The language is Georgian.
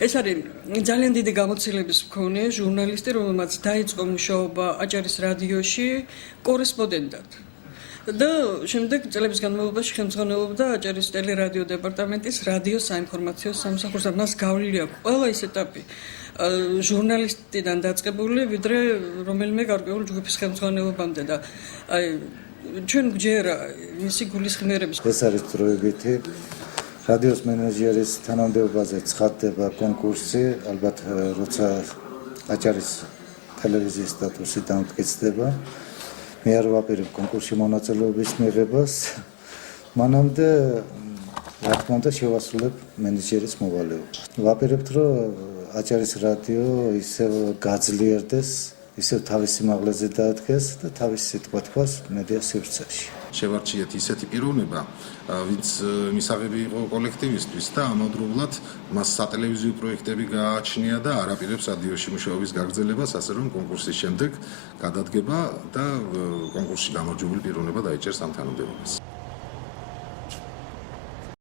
ეს არის ძალიან დიდი გამოცდილების მქონე ჟურნალისტი, რომელმაც დაიწყო მუშაობა აჭარის რადიოში კორესპონდენტად. და შემდეგ წლების განმავლობაში ხელმძღვანელობდა აჭარის ტელერადიო დეპარტამენტის რადიო საინფორმაციო სამსახურს და მას გავლილი აქვს ყველა ეს ეტაპი ჟურნალისტიდან დაწყებული, ვიდრე რომელიმე გარკვეული ჯგუფის ხელმძღვანელობამდე და ჩვენ გვჯერა მისი გულისხმიერების. ეს არის დროებითი რადიოს მენეჯერის თანამდებობაზე ცხადდება კონკურსი, ალბათ როცა აჭარის ტელევიზიის სტატუსი დამტკიცდება. მე არ ვაპირებ კონკურსში მონაწილეობის მიღებას. მანამდე რა თქმა უნდა შევასრულებ მენეჯერის მოვალეობას. ვაპირებთ, რომ აჭარის რადიო ისევ გაძლიერდეს, ისევ თავის სიმაღლეზე დაადგეს და თავის სიტყვა თქვას მედია სივრცეში. შევარჩიეთ ისეთი პიროვნება, ვინც მისაღები იყო კოლექტივისტვის და ამავდროულად მას სატელევიზიო პროექტები გააჩნია და არ აპირებს რადიოში მუშაობის გაგრძელებას, ასე რომ კონკურსის შემდეგ გადადგება და კონკურსში გამარჯვებული პიროვნება დაიჭერს ამ თანამდებობას.